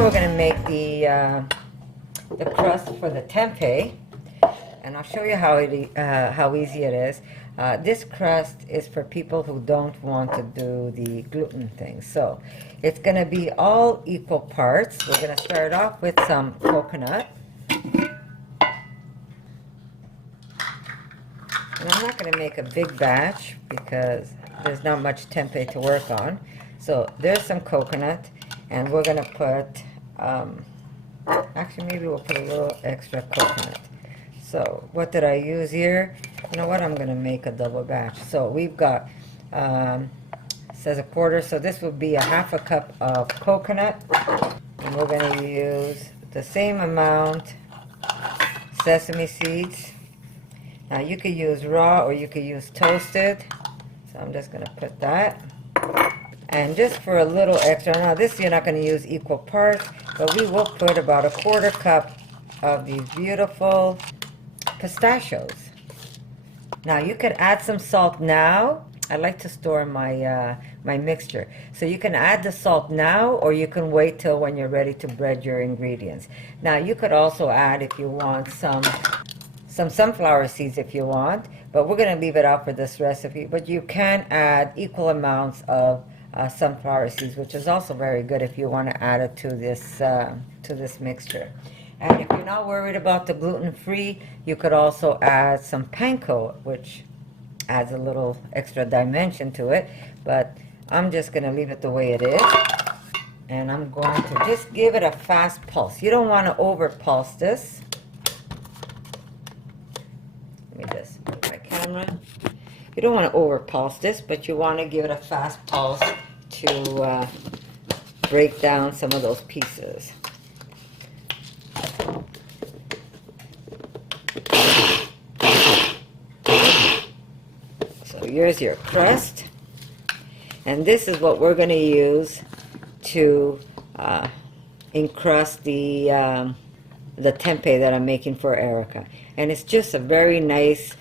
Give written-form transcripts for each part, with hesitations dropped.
now we're going to make the crust for the tempeh, and I'll show you how easy it is. This crust is for people who don't want to do the gluten thing. So it's going to be all equal parts. We're going to start off with some coconut. And I'm not going to make a big batch because there's not much tempeh to work on. So there's some coconut, and we're going to put, actually maybe we'll put a little extra coconut. So what did I use here? You know what, I'm going to make a double batch. So we've got, it says a quarter, so this would be a half a cup of coconut. And we're going to use the same amount sesame seeds. Now you could use raw or you could use toasted. So I'm just going to put that. And just for a little extra, now this you're not going to use equal parts, but we will put about a quarter cup of these beautiful pistachios. Now you could add some salt now. I like to store my my mixture. So you can add the salt now, or you can wait till when you're ready to bread your ingredients. Now you could also add, if you want, some sunflower seeds if you want, but we're going to leave it out for this recipe. But you can add equal amounts of sunflower seeds, which is also very good if you want to add it to this mixture. And if you're not worried about the gluten-free, you could also add some panko, which adds a little extra dimension to it. But I'm just going to leave it the way it is. And I'm going to just give it a fast pulse. You don't want to over pulse this. Let me just move my camera. You don't want to over pulse this, but you want to give it a fast pulse to break down some of those pieces. So here's your crust, and this is what we're going to use to encrust the tempeh that I'm making for Erica. And it's just a very nice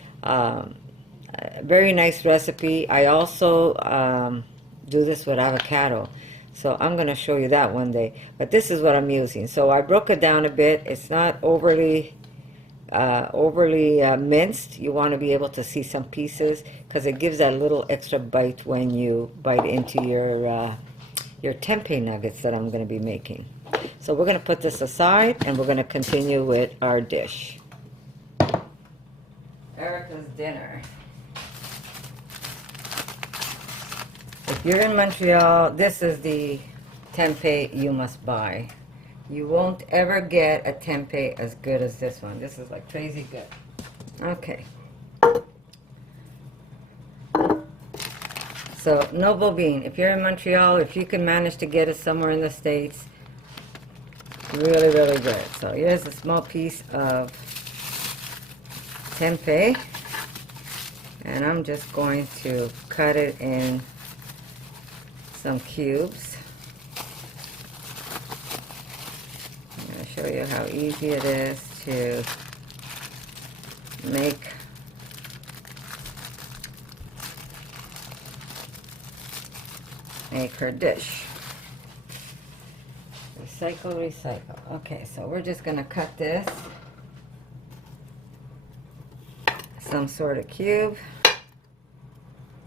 recipe. I also do this with avocado, so I'm going to show you that one day. But this is what I'm using. So I broke it down a bit. It's not overly minced. You want to be able to see some pieces because it gives that little extra bite when you bite into your tempeh nuggets that I'm going to be making. So we're going to put this aside, and we're going to continue with our dish. Erica's dinner. If you're in Montreal, this is the tempeh you must buy. You won't ever get a tempeh as good as this one. This is like crazy good. Okay. So, Noble Bean, if you're in Montreal, if you can manage to get it somewhere in the States, really, really good. So here's a small piece of tempeh, and I'm just going to cut it in some cubes. I'm going to show you how easy it is to make her dish. Recycle, recycle. Okay, so we're just going to cut this some sort of cube.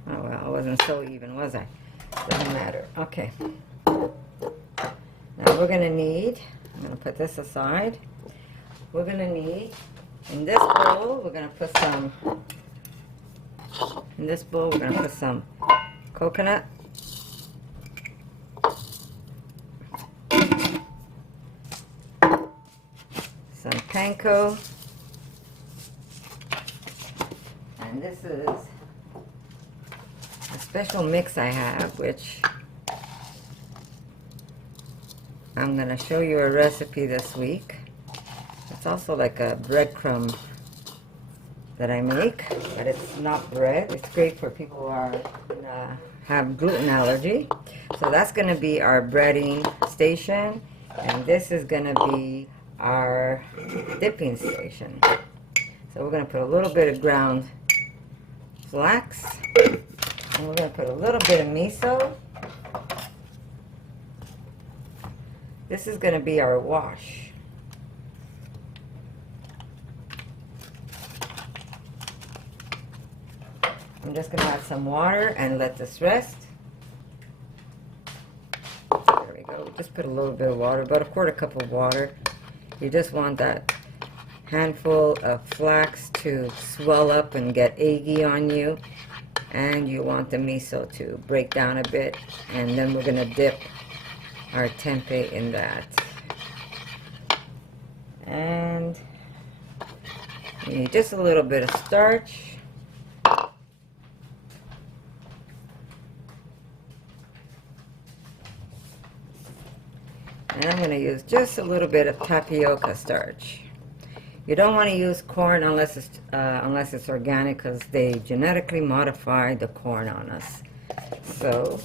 Oh well, it wasn't so even, was I? Doesn't matter. Okay. Now we're going to need, I'm going to put this aside. We're going to need, in this bowl, we're going to put some, in this bowl, we're going to put some coconut. Some panko. And this is a special mix I have, which I'm going to show you a recipe this week. It's also like a breadcrumb that I make, but it's not bread. It's great for people who are have gluten allergy. So that's going to be our breading station, and this is going to be our dipping station. So we're going to put a little bit of ground flax, and we're going to put a little bit of miso. This is going to be our wash. I'm just going to add some water and let this rest. There we go. Just put a little bit of water, about a quarter cup of water. You just want that handful of flax to swell up and get eggy on you. And you want the miso to break down a bit. And then we're going to dip our tempeh in that. And you need just a little bit of starch. And I'm going to use just a little bit of tapioca starch. You don't want to use corn unless it's organic, because they genetically modify the corn on us. So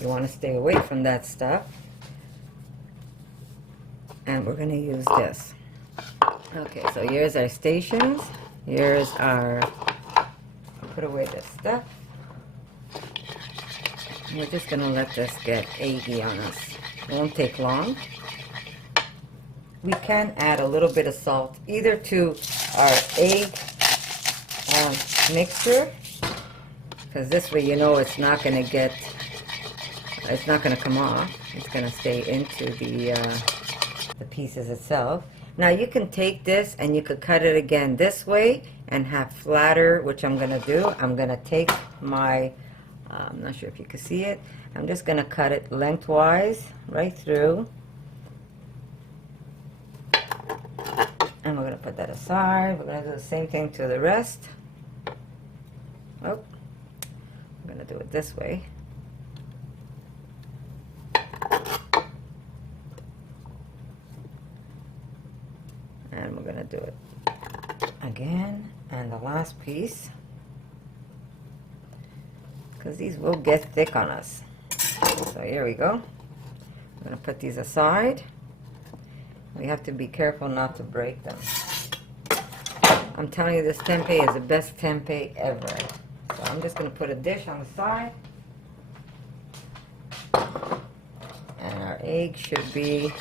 you want to stay away from that stuff. And we're going to use this. Okay, so here's our stations. Here's our, I'll put away this stuff. And we're just going to let this get eggy on us. It won't take long. We can add a little bit of salt either to our egg mixture, because this way you know it's not going to get, it's not going to come off. It's going to stay into the pieces itself. Now you can take this and you could cut it again this way and have flatter, which I'm going to do. I'm going to take my, I'm not sure if you can see it, I'm just going to cut it lengthwise right through. And we're going to put that aside. We're going to do the same thing to the rest. Oh, I'm going to do it this way. And we're going to do it again. And the last piece, because these will get thick on us. So here we go. I'm going to put these aside. We have to be careful not to break them. I'm telling you, this tempeh is the best tempeh ever. So I'm just going to put a dish on the side. And our egg should be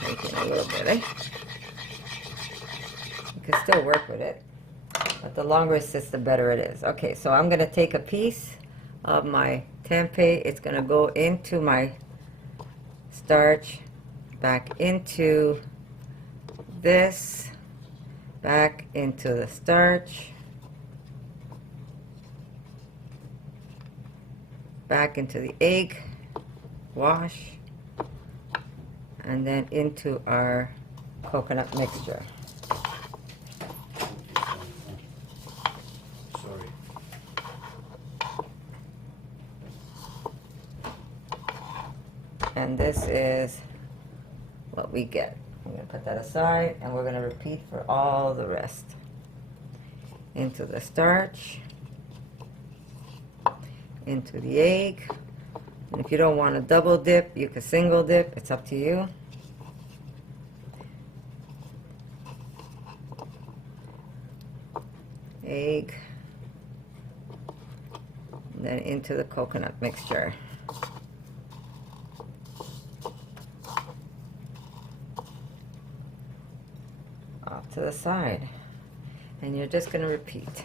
taking a little bit, eh? You can still work with it, but the longer it sits, the better it is. Okay, so I'm going to take a piece of my tempeh. It's going to go into my starch, back into this, back into the starch, back into the egg wash, and then into our coconut mixture. And this is what we get. I'm going to put that aside, and we're going to repeat for all the rest. Into the starch, into the egg, and if you don't want to double dip, you can single dip. It's up to you. Egg, and then into the coconut mixture. Off to the side, and you're just going to repeat.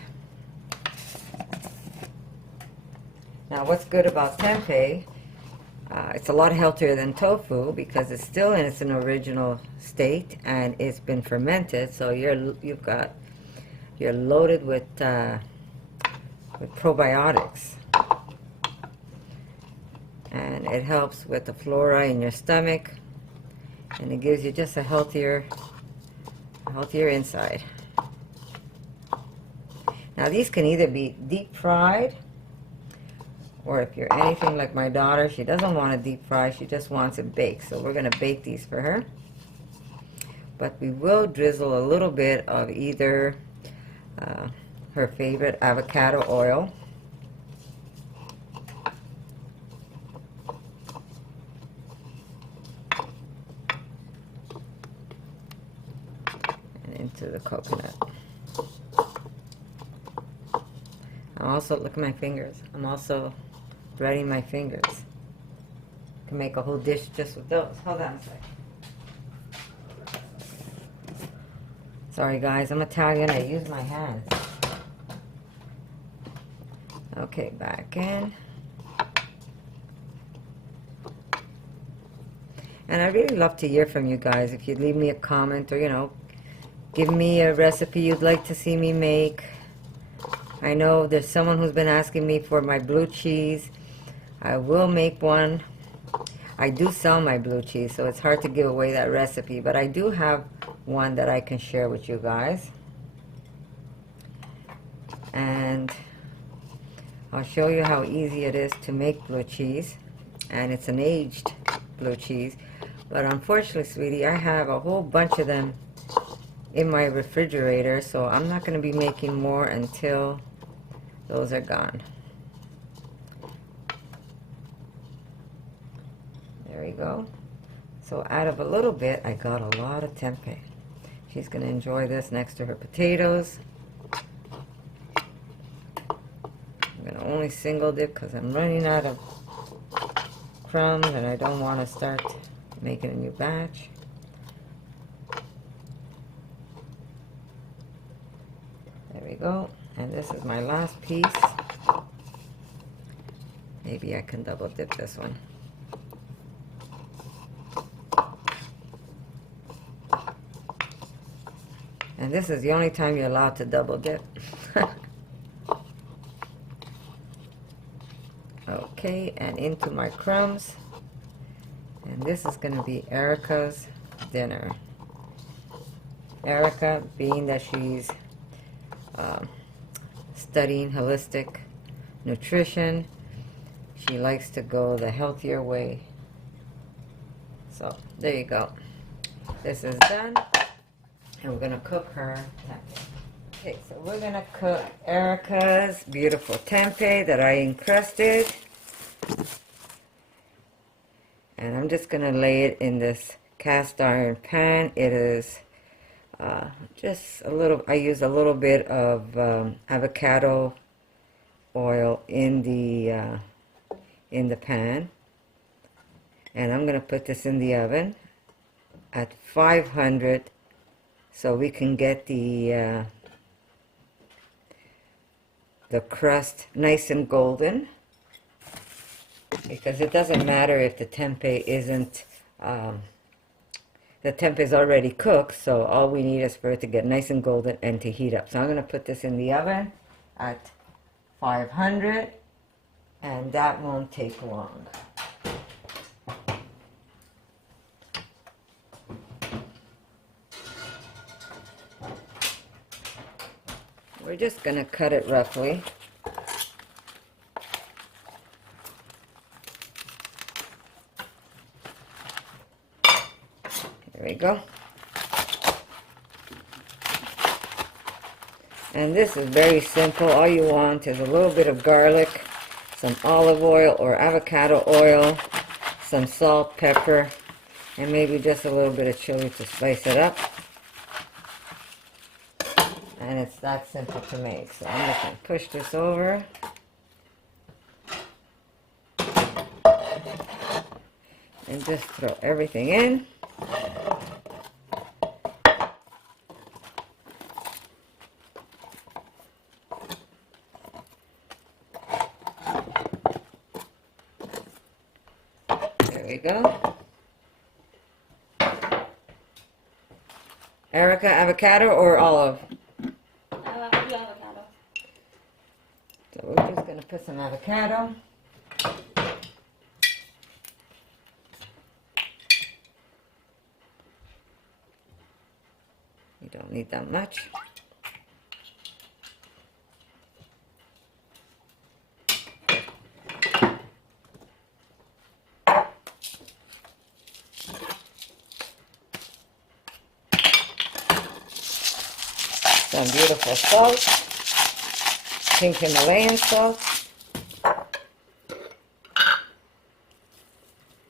Now what's good about tempeh, it's a lot healthier than tofu because it's still in its original state and it's been fermented, so you're loaded with probiotics, and it helps with the flora in your stomach, and it gives you just a healthier inside. Now these can either be deep fried, or if you're anything like my daughter, she doesn't want to deep fry, she just wants it baked. So we're going to bake these for her. But we will drizzle a little bit of either her favorite avocado oil, and into the coconut. I'm also, look at my fingers, I'm also threading my fingers. can make a whole dish just with those. Hold on a sec. Sorry guys, I'm Italian, I use my hands. Okay, back in. And I'd really love to hear from you guys. If you'd leave me a comment or, you know, give me a recipe you'd like to see me make. I know there's someone who's been asking me for my blue cheese. I will make one. I do sell my blue cheese, so it's hard to give away that recipe, but I do have one that I can share with you guys. And I'll show you how easy it is to make blue cheese. And it's an aged blue cheese. But unfortunately, sweetie, I have a whole bunch of them in my refrigerator, so I'm not going to be making more until those are gone. There we go. So out of a little bit, I got a lot of tempeh. She's going to enjoy this next to her potatoes. I'm going to only single dip because I'm running out of crumbs and I don't want to start making a new batch. There we go. And this is my last piece. Maybe I can double dip this one. And this is the only time you're allowed to double dip. Okay, and into my crumbs. And this is going to be Erica's dinner. Erica, being that she's studying holistic nutrition, she likes to go the healthier way. So there you go. This is done, and we're going to cook her tempeh. Okay, so we're going to cook Erica's beautiful tempeh that I encrusted. And I'm just going to lay it in this cast iron pan. It is just a little, I use a little bit of avocado oil in the pan. And I'm going to put this in the oven at 500 so we can get the crust nice and golden. Because it doesn't matter if the tempeh isn't, the tempeh is already cooked, so all we need is for it to get nice and golden and to heat up. So I'm going to put this in the oven at 500, and that won't take long. We're just going to cut it roughly. There we go. And this is very simple. All you want is a little bit of garlic, some olive oil or avocado oil, some salt, pepper, and maybe just a little bit of chili to spice it up. And it's that simple to make. So I'm just going to push this over. And just throw everything in. There we go. Erica, avocado or olive? Avocado. So we're just going to put some avocado. You don't need that much. Some beautiful salt, pink Himalayan salt.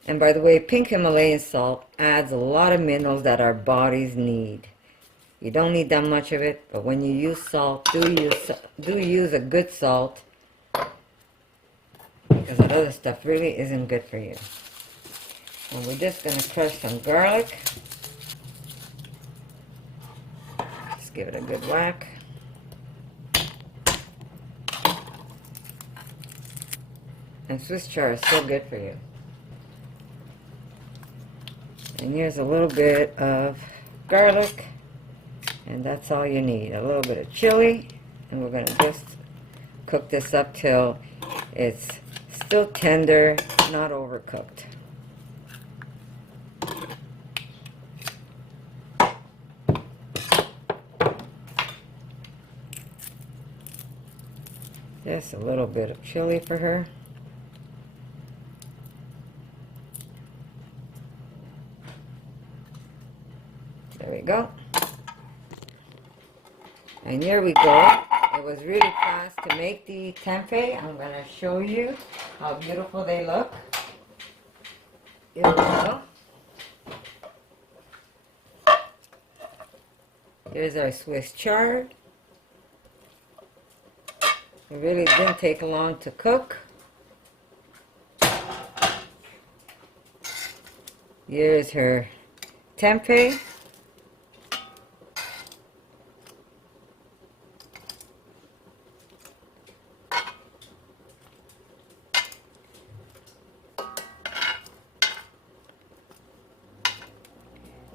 And by the way, pink Himalayan salt adds a lot of minerals that our bodies need. You don't need that much of it, but when you use salt, do use a good salt, because that other stuff really isn't good for you. And we're just going to crush some garlic. Just give it a good whack. And Swiss chard is so good for you. And here's a little bit of garlic. And that's all you need. A little bit of chili. And we're going to just cook this up till it's still tender, not overcooked. Just a little bit of chili for her. There we go. And here we go. It was really fast to make the tempeh. I'm going to show you how beautiful they look. Here we go. Here's our Swiss chard. It really didn't take long to cook. Here's her tempeh.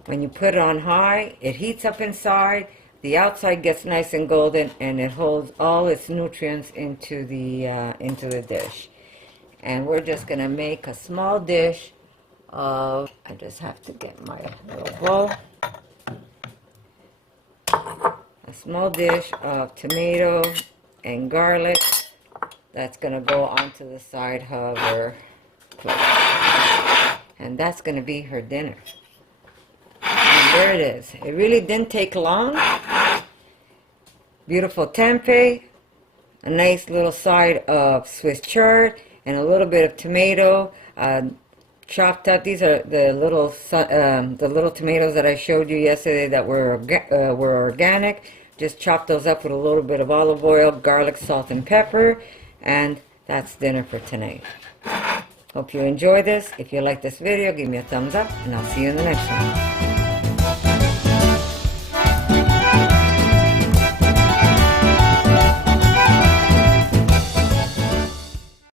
When you put it on high, it heats up inside. The outside gets nice and golden, and it holds all its nutrients into the dish. And we're just going to make a small dish of, I just have to get my little bowl. A small dish of tomato and garlic that's going to go onto the side of her plate. And that's going to be her dinner. And there it is. It really didn't take long. Beautiful tempeh, a nice little side of Swiss chard, and a little bit of tomato chopped up. These are the little tomatoes that I showed you yesterday that were organic. Just chop those up with a little bit of olive oil, garlic, salt, and pepper, and that's dinner for tonight. Hope you enjoy this. If you like this video, give me a thumbs up, and I'll see you in the next one.